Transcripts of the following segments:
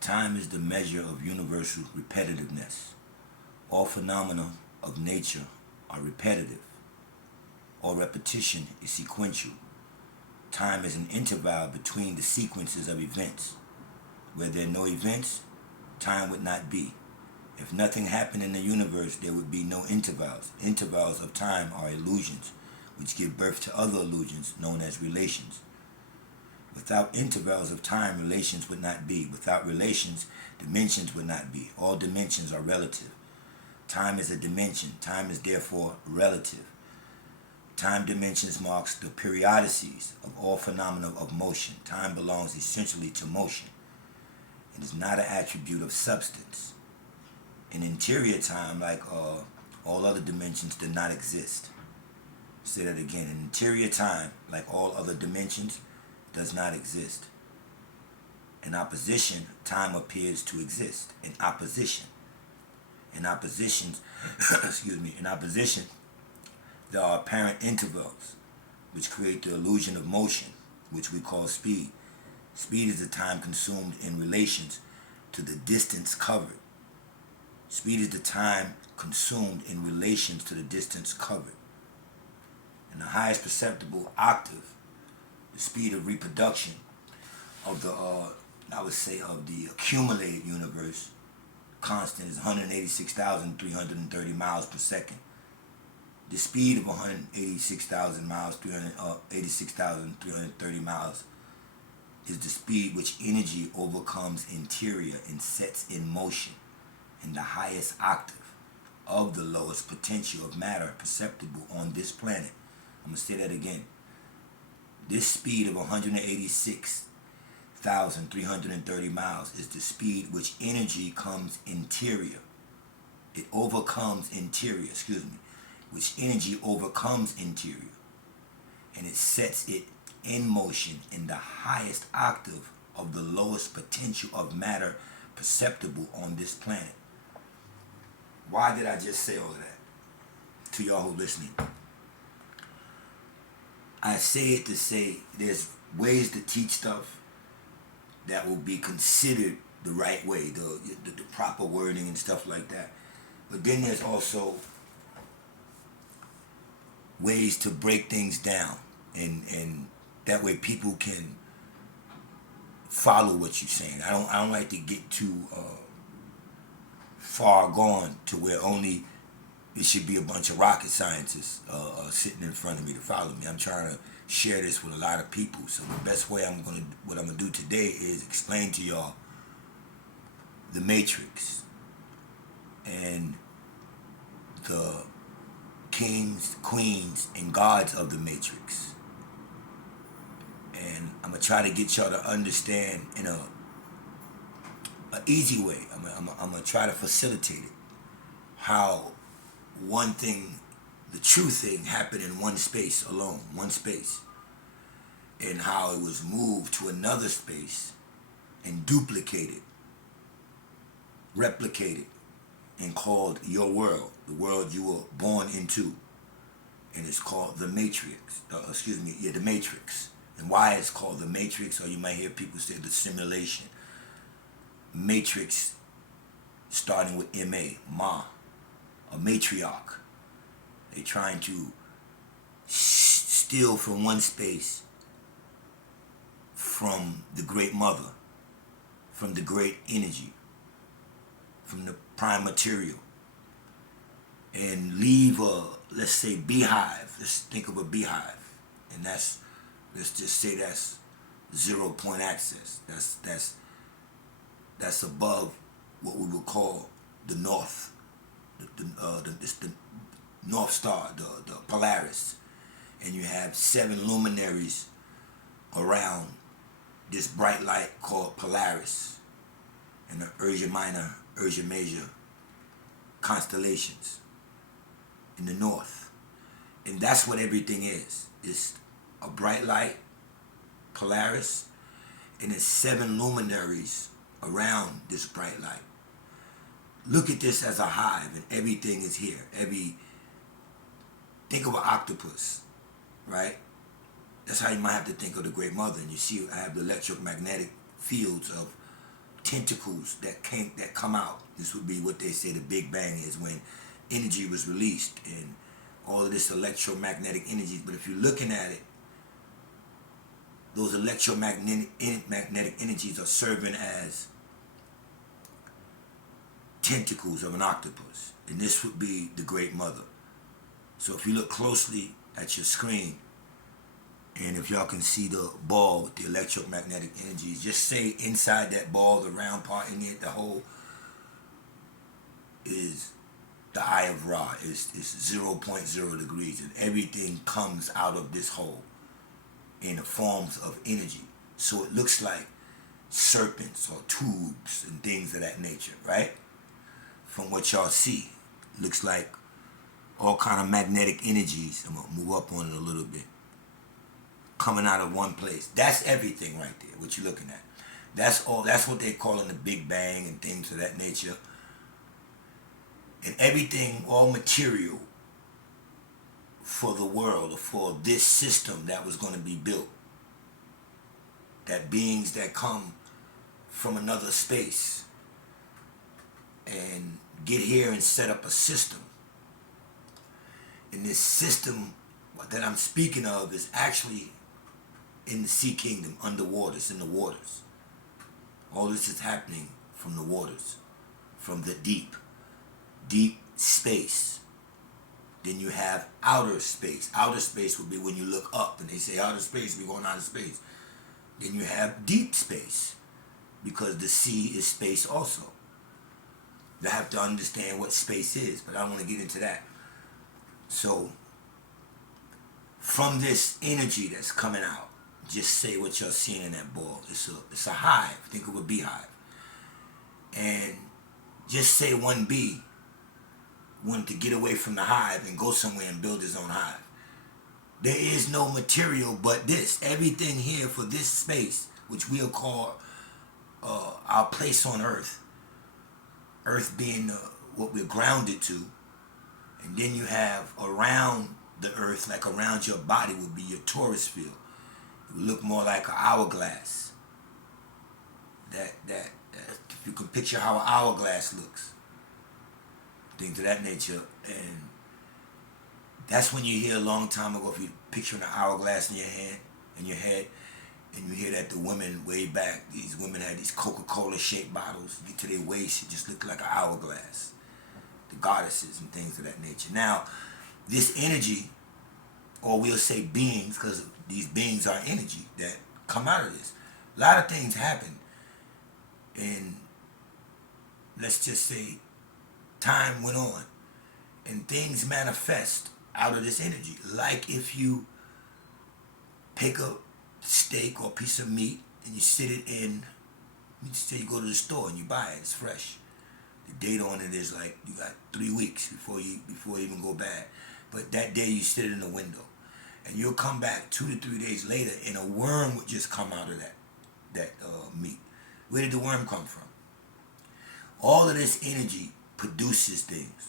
Time is the measure of universal repetitiveness. All phenomena of nature are repetitive. All repetition is sequential. Time is an interval between the sequences of events. Were there no events, time would not be. If nothing happened in the universe, there would be no intervals. Intervals of time are illusions, which give birth to other illusions known as relations. Without intervals of time, relations would not be. Without relations, dimensions would not be. All dimensions are relative. Time is a dimension. Time is therefore relative. Time dimensions marks the periodicities of all phenomena of motion. Time belongs essentially to motion. It is not an attribute of substance. In interior time, like all other dimensions, did not exist. Say that again. In interior time, like all other dimensions, does not exist. In opposition, time appears to exist. In opposition, in opposition, there are apparent intervals which create the illusion of motion, which we call speed. Speed is the time consumed in relations to the distance covered. Speed is the time consumed in relations to the distance covered. In the highest perceptible octave, the speed of reproduction of the, I would say, of the accumulated universe constant is 186,330 miles per second. The speed of 186,000 miles, 86,330 miles is the speed which energy overcomes interior and sets in motion in the highest octave of the lowest potential of matter perceptible on this planet. I'm going to say that again. This speed of 186,330 miles is the speed which energy comes interior. It overcomes interior, which energy overcomes interior. And it sets it in motion in the highest octave of the lowest potential of matter perceptible on this planet. Why did I just say all of that? To y'all who are listening. I say it to say there's ways to teach stuff that will be considered the right way, the proper wording and stuff like that. But then there's also ways to break things down, and that way people can follow what you're saying. I don't like to get too far gone to where only it should be a bunch of rocket scientists sitting in front of me to follow me. I'm trying to share this with a lot of people. So the best way what I'm gonna do today is explain to y'all the matrix and the kings, queens, and gods of the matrix. And I'm gonna try to get y'all to understand in a easy way. I'm gonna try to facilitate it. How one thing, the true thing, happened in one space alone, one space, and how it was moved to another space and duplicated, replicated, and called your world, the world you were born into. And it's called the matrix, the matrix. And why it's called the matrix, or you might hear people say the simulation. Matrix, starting with M-A, Ma, a matriarch. They're trying to steal from one space from the great mother, from the great energy, from the prime material, and leave a, let's say, beehive. Let's think of a beehive, and let's just say that's 0 point access. That's above what we would call the north, the North Star, the Polaris, and you have 7 luminaries around this bright light called Polaris, and the Ursa Minor, Ursa Major constellations in the north. And that's what everything is. It's a bright light, Polaris, and it's 7 luminaries around this bright light. Look at this as a hive, and everything is here. Think of an octopus, right? That's how you might have to think of the Great Mother. And you see I have the electromagnetic fields of tentacles that come out. This would be what they say the Big Bang is, when energy was released and all of this electromagnetic energies. But if you're looking at it, those electromagnetic energies are serving as tentacles of an octopus, and this would be the Great Mother. So if you look closely at your screen, and if y'all can see the ball with the electromagnetic energies, just say inside that ball, the round part in it, the whole is the Eye of Ra. It's 0.0 degrees, and everything comes out of this hole in the forms of energy. So it looks like serpents or tubes and things of that nature, right? From what y'all see, looks like all kind of magnetic energies. I'm gonna move up on it a little bit, coming out of one place. That's everything right there, what you're looking at. That's all. That's what they call in the Big Bang and things of that nature. And everything, all material for the world, or for this system that was going to be built. That beings that come from another space and get here and set up a system. And this system that I'm speaking of is actually in the sea kingdom, underwater. It's in the waters. All this is happening from the waters, from the deep space. Then you have outer space. Outer space would be when you look up and they say outer space, we're going outer space. Then you have deep space, because the sea is space also. You have to understand what space is, but I don't want to get into that. So from this energy that's coming out, just say what you're seeing in that ball. It's a hive. Think of a beehive. And just say one bee wanted to get away from the hive and go somewhere and build his own hive. There is no material but this. Everything here for this space, which we'll call our place on earth. Earth being what we're grounded to. And then you have around the earth, like around your body, would be your torus field. It would look more like an hourglass. That if you can picture how an hourglass looks. Things of that nature. And that's when you hear a long time ago, if you picture an hourglass in your head, and you hear that the women way back, these women had these Coca-Cola shaped bottles, get to their waist, it just looked like an hourglass. The goddesses and things of that nature. Now, this energy, or we'll say beings, because these beings are energy that come out of this. A lot of things happen, and let's just say time went on, and things manifest out of this energy. Like if you pick a steak or piece of meat and you sit it in, you say you go to the store and you buy it, it's fresh. The date on it is like you got 3 weeks before it even go bad. But that day you sit it in the window, and you'll come back 2 to 3 days later, and a worm would just come out of that meat. Where did the worm come from? All of this energy produces things,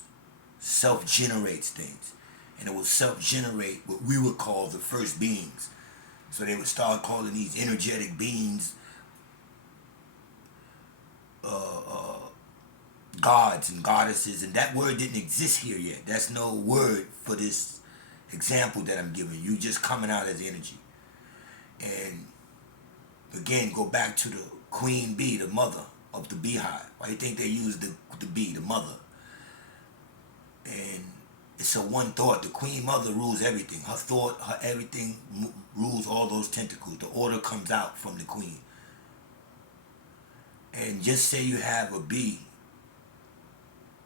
self-generates things, and it will self-generate what we would call the first beings. So they would start calling these energetic beings gods and goddesses, and that word didn't exist here yet. That's no word for this example that I'm giving you, just coming out as energy. And again, go back to the queen bee, the mother of the beehive. Why do you think they use the bee, the mother? And it's a one thought. The queen mother rules everything. Her thought, her everything rules all those tentacles. The order comes out from the queen. And just say you have a bee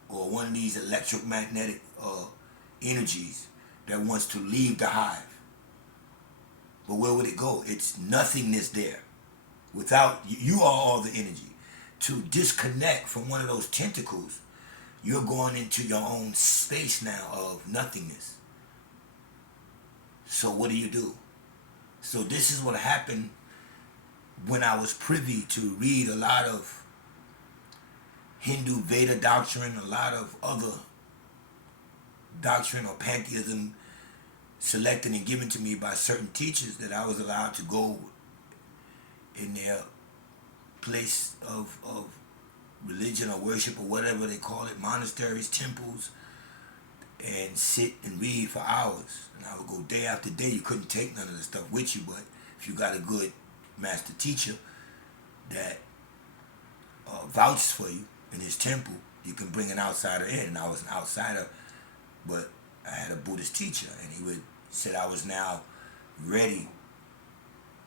or one of these electromagnetic energies that wants to leave the hive. But where would it go? It's nothingness there. Without, you are all the energy. To disconnect from one of those tentacles, you're going into your own space now of nothingness. So what do? So this is what happened when I was privy to read a lot of Hindu Veda doctrine, a lot of other doctrine or pantheism selected and given to me by certain teachers, that I was allowed to go in their place of religion or worship or whatever they call it, monasteries, temples, and sit and read for hours. And I would go day after day. You couldn't take none of the stuff with you, but if you got a good master teacher that vouches for you in his temple, you can bring an outsider in. And I was an outsider, but I had a Buddhist teacher, and he said I was now ready,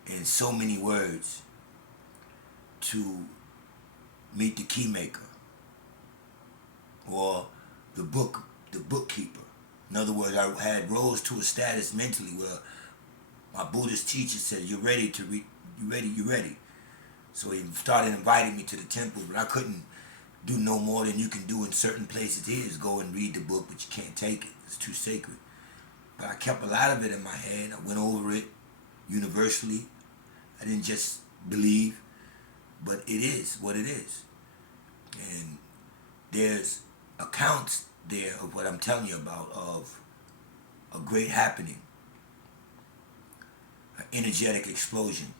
in so many words, to meet the keymaker or the bookkeeper. In other words, I had rose to a status mentally where my Buddhist teacher said, "You're ready to read. You're ready." So he started inviting me to the temple, but I couldn't do no more than you can do in certain places here, is go and read the book, but you can't take it. It's too sacred. But I kept a lot of it in my head. I went over it universally. I didn't just believe, but it is what it is. And there's accounts there of what I'm telling you about, of a great happening, an energetic explosion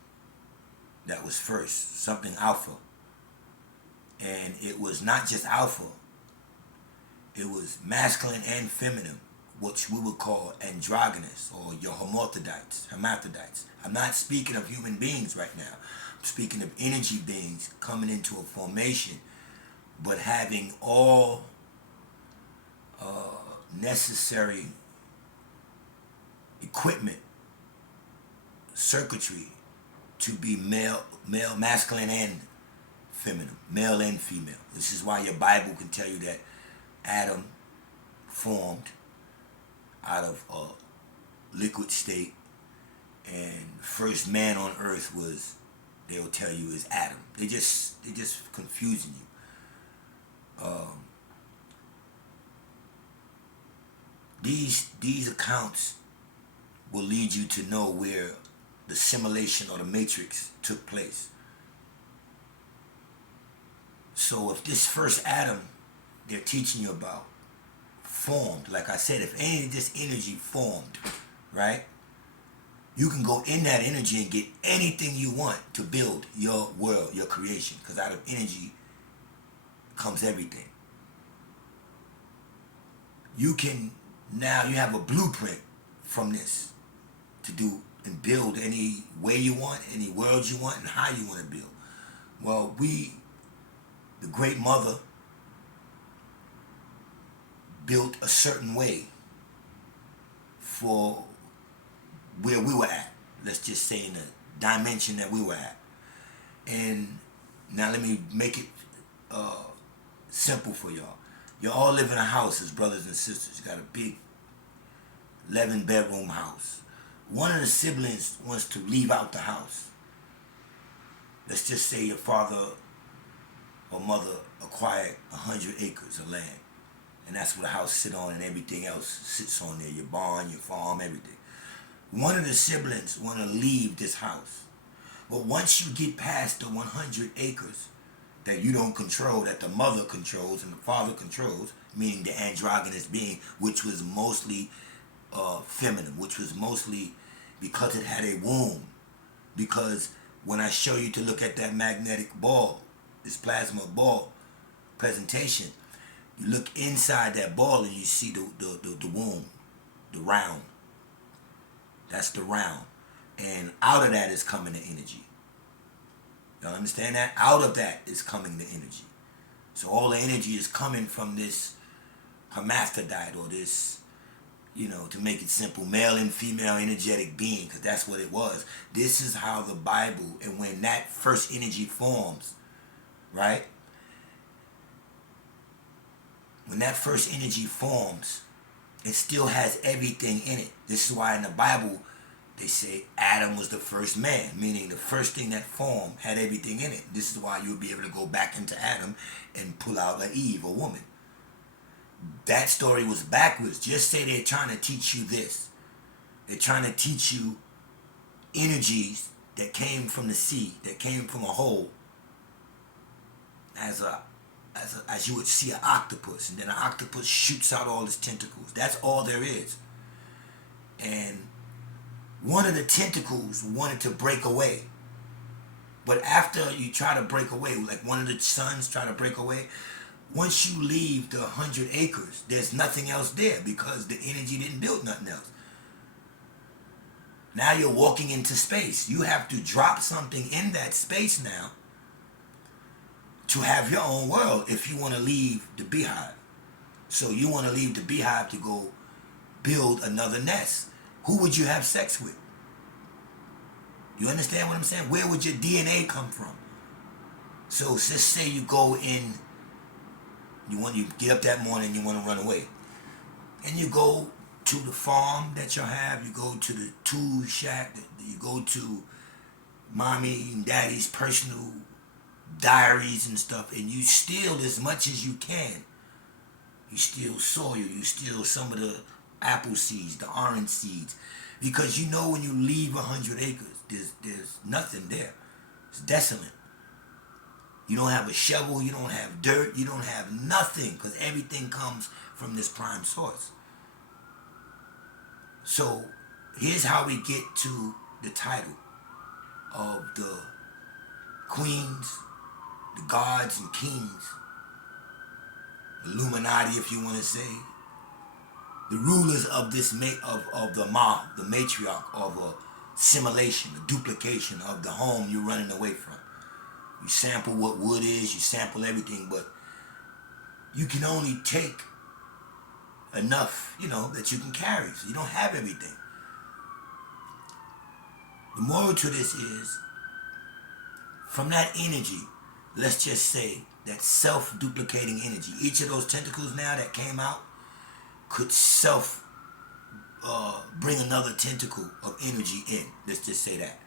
that was first, something alpha. And it was not just alpha, it was masculine and feminine, which we would call androgynous, or your hermaphrodites. I'm not speaking of human beings right now. I'm speaking of energy beings coming into a formation, but having all necessary equipment, circuitry, to be male, masculine and feminine, male and female. This is why your Bible can tell you that Adam formed out of a liquid state, and first man on earth was, they'll tell you, is Adam. They're just confusing you. These accounts will lead you to know where the simulation or the matrix took place. So if this first Adam they're teaching you about formed, like I said, if any of this energy formed, right, you can go in that energy and get anything you want to build your world, your creation, because out of energy comes everything. You have a blueprint from this to do and build any way you want, any world you want, and how you want to build. Well, the Great Mother, built a certain way for where we were at. Let's just say in the dimension that we were at. And now let me make it simple for y'all. You all live in a house as brothers and sisters. You got a big 11-bedroom house. One of the siblings wants to leave out the house. Let's just say your father or mother acquired 100 acres of land. And that's what the house sits on, and everything else sits on there. Your barn, your farm, everything. One of the siblings want to leave this house. But once you get past the 100 acres that you don't control, that the mother controls and the father controls, meaning the androgynous being, which was mostly feminine, which was mostly because it had a womb. Because when I show you to look at that magnetic ball, this plasma ball presentation, you look inside that ball and you see the womb, the round. That's the round. And out of that is coming the energy. Y'all understand that? Out of that is coming the energy. So all the energy is coming from this hermaphrodite, or this, to make it simple, male and female energetic being, because that's what it was. This is how the Bible, and when that first energy forms, right? When that first energy forms, it still has everything in it. This is why in the Bible they say Adam was the first man, meaning the first thing that formed had everything in it. This is why you'll be able to go back into Adam and pull out an Eve, a woman. That story was backwards. Just say they're trying to teach you this. They're trying to teach you energies that came from the sea, that came from a hole, as you would see an octopus, and then an octopus shoots out all its tentacles. That's all there is. And one of the tentacles wanted to break away But after you try to break away, like one of the sons try to break away, once you leave the 100 acres, there's nothing else there because the energy didn't build nothing else. Now you're walking into space. You have to drop something in that space now to have your own world if you want to leave the beehive. So you want to leave the beehive to go build another nest. Who would you have sex with? You understand what I'm saying? Where would your DNA come from? So just say you go in, you get up that morning, you want to run away. And you go to the farm that you'll have, you go to the tool shack, you go to mommy and daddy's personal diaries and stuff, and you steal as much as you can. You steal soil, you steal some of the apple seeds, the orange seeds, because you know when you leave 100 acres, there's nothing there. It's desolate. You don't have a shovel, you don't have dirt, you don't have nothing, because everything comes from this prime source. So here's how we get to the title of the queens, the gods and kings, Illuminati, if you want to say, the rulers of this of the ma, the matriarch of a simulation, a duplication of the home you're running away from. You sample what wood is, you sample everything, but you can only take enough, that you can carry. So you don't have everything. The moral to this is, from that energy, let's just say that self-duplicating energy, each of those tentacles now that came out could bring another tentacle of energy in. Let's just say that.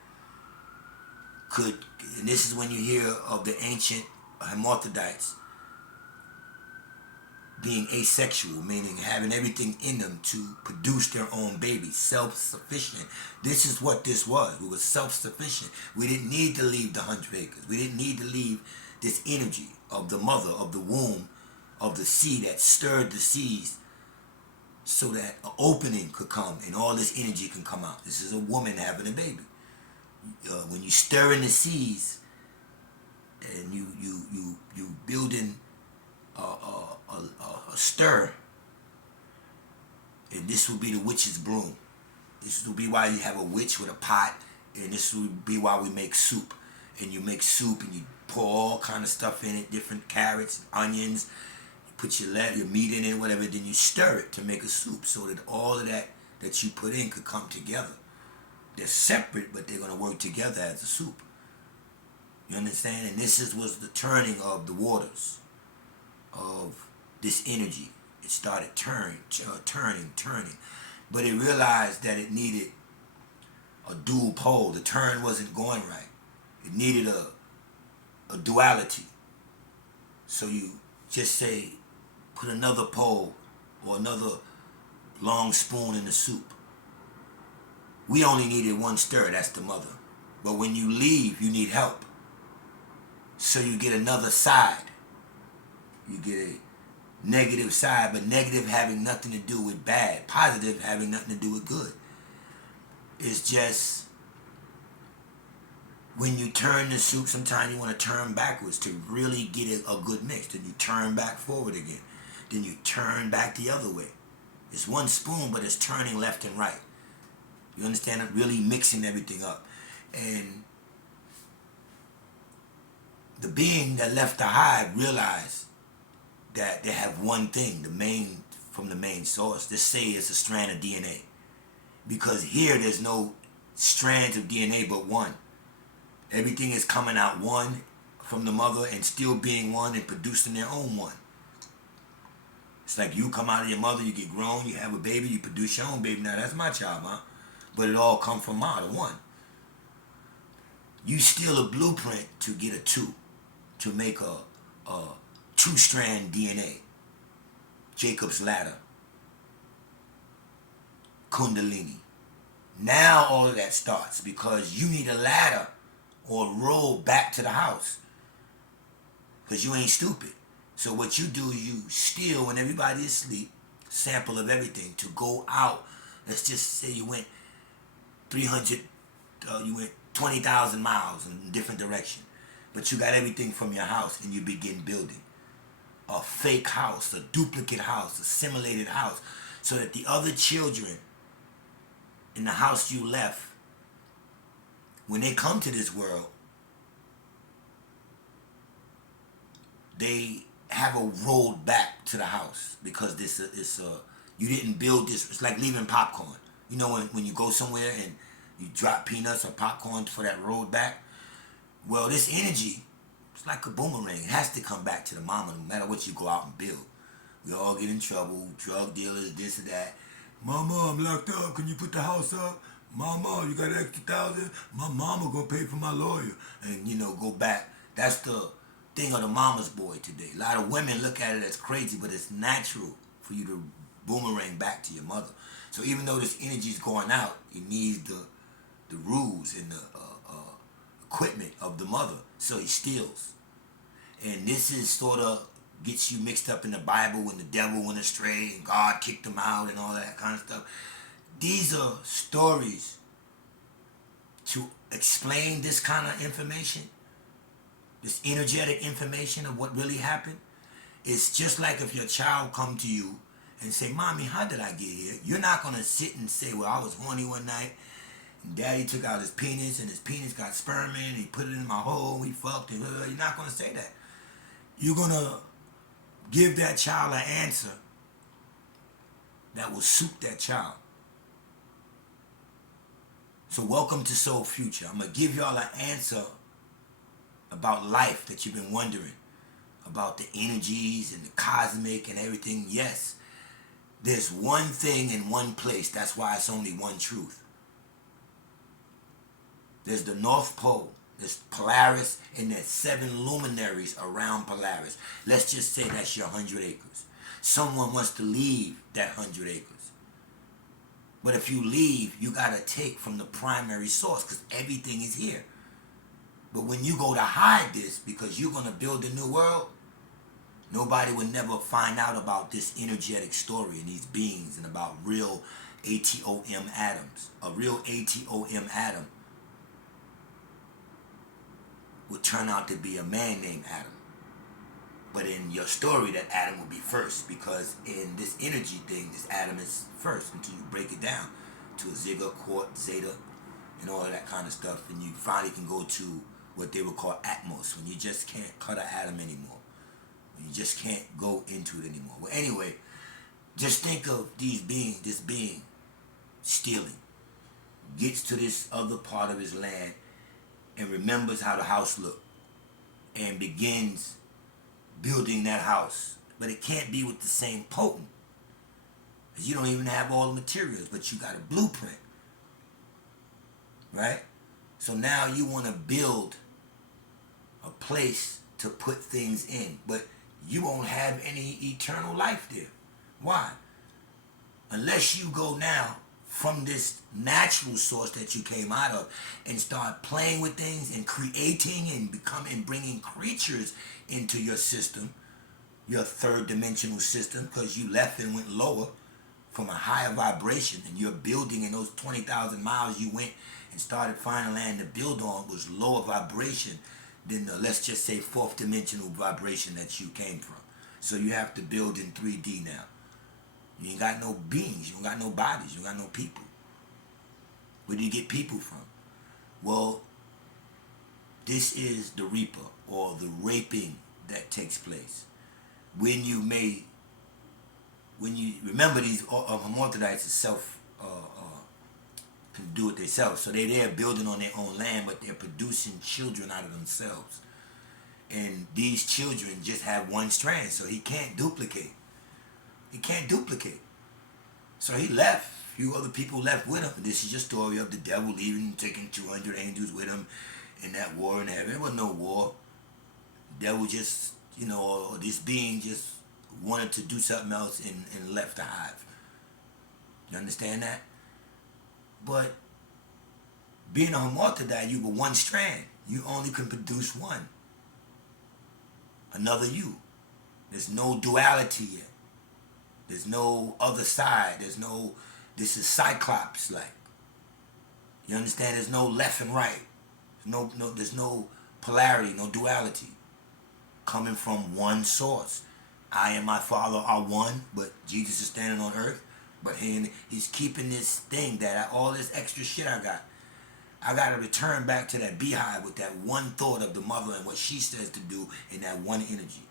And this is when you hear of the ancient hermaphrodites being asexual, meaning having everything in them to produce their own babies, self-sufficient. This is what this was. We were self-sufficient. We didn't need to leave the 100 acres. We didn't need to leave this energy of the mother, of the womb, of the sea that stirred the seas so that an opening could come and all this energy can come out. This is a woman having a baby. When you stir in the seas and you building a stir, and this will be the witch's broom. This will be why you have a witch with a pot, and this will be why we make soup. And you make soup and you pour all kind of stuff in it, different carrots, onions, you put your meat in it, whatever, then you stir it to make a soup so that all of that you put in could come together. They're separate, but they're going to work together as a soup. You understand? And this was the turning of the waters of this energy. It started turning. But it realized that it needed a dual pole. The turn wasn't going right. It needed a duality. So you just say, put another pole or another long spoon in the soup. We only needed one stir, that's the mother. But when you leave, you need help. So you get another side. You get a negative side, but negative having nothing to do with bad. Positive having nothing to do with good. It's just, when you turn the soup, sometimes you want to turn backwards to really get a good mix. Then you turn back forward again. Then you turn back the other way. It's one spoon, but it's turning left and right. You understand it? Really mixing everything up. And the being that left the hive realized that they have one thing, from the main source. Let's say it's a strand of DNA. Because here there's no strands of DNA but one. Everything is coming out one from the mother and still being one and producing their own one. It's like you come out of your mother, you get grown, you have a baby, you produce your own baby. Now that's my child, Ma. But it all come from Ma, the one. You steal a blueprint to get a two, to make a two-strand DNA. Jacob's ladder. Kundalini. Now all of that starts because you need a ladder or a road back to the house. Because you ain't stupid. So what you do, you steal when everybody is asleep, sample of everything to go out. Let's just say you went 20,000 miles in different direction. But you got everything from your house and you begin building a fake house, a duplicate house, a simulated house, so that the other children in the house you left, when they come to this world, they have a road back to the house, because this is you didn't build this. It's like leaving popcorn. You know, when you go somewhere and you drop peanuts or popcorn for that road back. Well, this energy, it's like a boomerang. It has to come back to the mama no matter what you go out and build. We all get in trouble, drug dealers, this and that. Mama, I'm locked up. Can you put the house up? Mama, you got an extra 1,000? My mama gonna pay for my lawyer. And, you know, go back. That's the thing of the mama's boy today. A lot of women look at it as crazy, but it's natural for you to boomerang back to your mother. So even though this energy is going out, it needs the rules and the equipment of the mother. So he steals. And this is sort of gets you mixed up in the Bible when the devil went astray and God kicked him out and all that kind of stuff. These are stories to explain this kind of information, this energetic information of what really happened. It's just like if your child come to you and say, Mommy, how did I get here? You're not going to sit and say, well, I was horny one night and Daddy took out his penis and his penis got sperm in and he put it in my hole, we fucked and you're not going to say that. You're going to give that child an answer that will suit that child. So welcome to Soul Future. I'm going to give y'all an answer about life that you've been wondering, about the energies and the cosmic and everything. Yes, there's one thing in one place. That's why it's only one truth. There's the North Pole. There's Polaris, and there's 7 luminaries around Polaris. Let's just say that's your 100 acres. Someone wants to leave that 100 acres. But if you leave, you got to take from the primary source, because everything is here. But when you go to hide this, because you're going to build a new world, nobody will never find out about this energetic story and these beings and about real atom atoms. A real atom atom would turn out to be a man named Adam. But in your story, that Adam will be first, because in this energy thing, this atom is first until you break it down to a zigga, quart, zeta, and all of that kind of stuff. And you finally can go to what they would call atmos, when you just can't cut an atom anymore. When you just can't go into it anymore. Well, anyway, just think of these beings, this being stealing, gets to this other part of his land and remembers how the house looked and begins building that house. But it can't be with the same potent, because you don't even have all the materials, but you got a blueprint, right? So now you want to build a place to put things in, but you won't have any eternal life there. Why? Unless you go now from this natural source that you came out of and start playing with things and creating and becoming, bringing creatures into your system, your third dimensional system, because you left and went lower from a higher vibration, and you're building in those 20,000 miles you went and started finding land to build on was lower vibration than the, let's just say, fourth dimensional vibration that you came from. So you have to build in 3D now. You ain't got no beings, you don't got no bodies, you don't got no people. Where do you get people from? Well, this is the reaper, or the raping that takes place. When you remember, these hermaphrodites are can do it themselves. So they're there building on their own land, but they're producing children out of themselves. And these children just have one strand, so he can't duplicate. He can't duplicate. So he left. A few other people left with him. This is your story of the devil leaving, taking 200 angels with him in that war in heaven. There was no war. The devil just, or this being just wanted to do something else and left the hive. You understand that? But being a hermaphrodite, you were one strand. You only can produce one. Another you. There's no duality yet. There's no other side. This is Cyclops-like. You understand? There's no left and right. There's no polarity, no duality, coming from one source. I and my Father are one, but Jesus is standing on earth. But he's keeping this thing all this extra shit I got to return back to that beehive with that one thought of the mother and what she says to do in that one energy.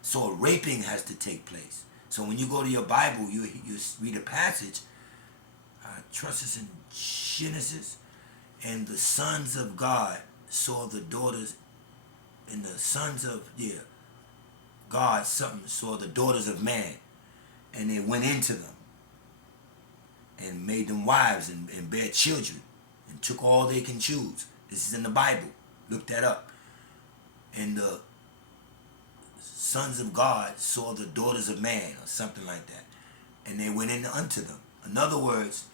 So a raping has to take place. So when you go to your Bible, you read a passage, I trust it's in Genesis, and the sons of God saw the daughters, and the sons of, God something saw the daughters of man, and they went into them and made them wives and bare children and took all they can choose. This is in the Bible. Look that up. And the sons of God saw the daughters of man, or something like that, and they went in unto them. In other words,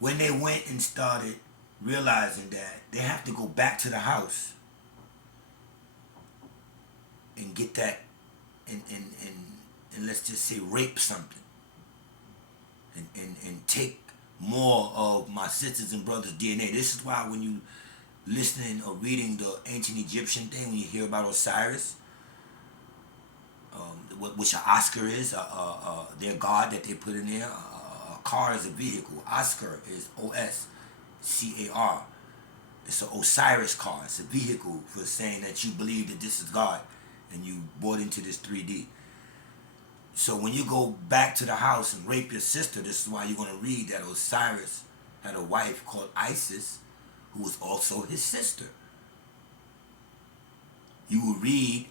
when they went and started realizing that they have to go back to the house and get that, and let's just say rape something, and take more of my sisters and brothers' DNA. This is why when you listening or reading the ancient Egyptian thing, when you hear about Osiris, which an Oscar is, their god that they put in there. A car is a vehicle. Oscar is OSCAR. It's an Osiris car. It's a vehicle for saying that you believe that this is God and you bought into this 3D. So when you go back to the house and rape your sister, this is why you're going to read that Osiris had a wife called Isis, who was also his sister. You will read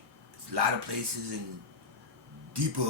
a lot of places in deeper